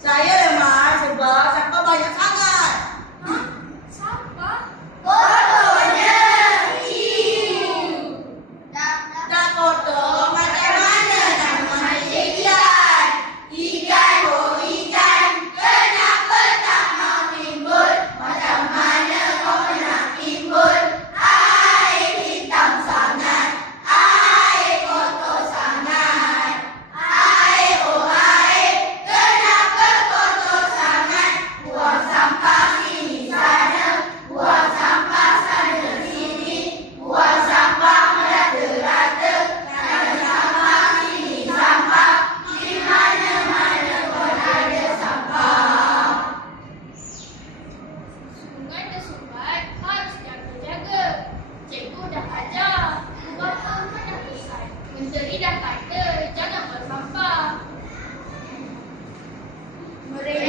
Saya lemah sebab sampah banyak sangat. Hah? Sampah? Kotornya Tak kotor macam mana nak memancing ikan? Ikan, oh ikan, kenapa tak mau timbul? Macam mana kau nak timbul? Air hitam sangat, air kotor sangat. Air, oh air, kenapa kotor sangat? Buang sampah sini sana, buang sampah sana sini, buang sampah merata-rata. Sana sampah, sini sampah, di mana-mana pun ada sampah. Sungai dan sumbat harus jaga-jaga. Cikgu dah ajar, bapa pun dah pesan. Menteri dah kata jangan buang sampah. Mereka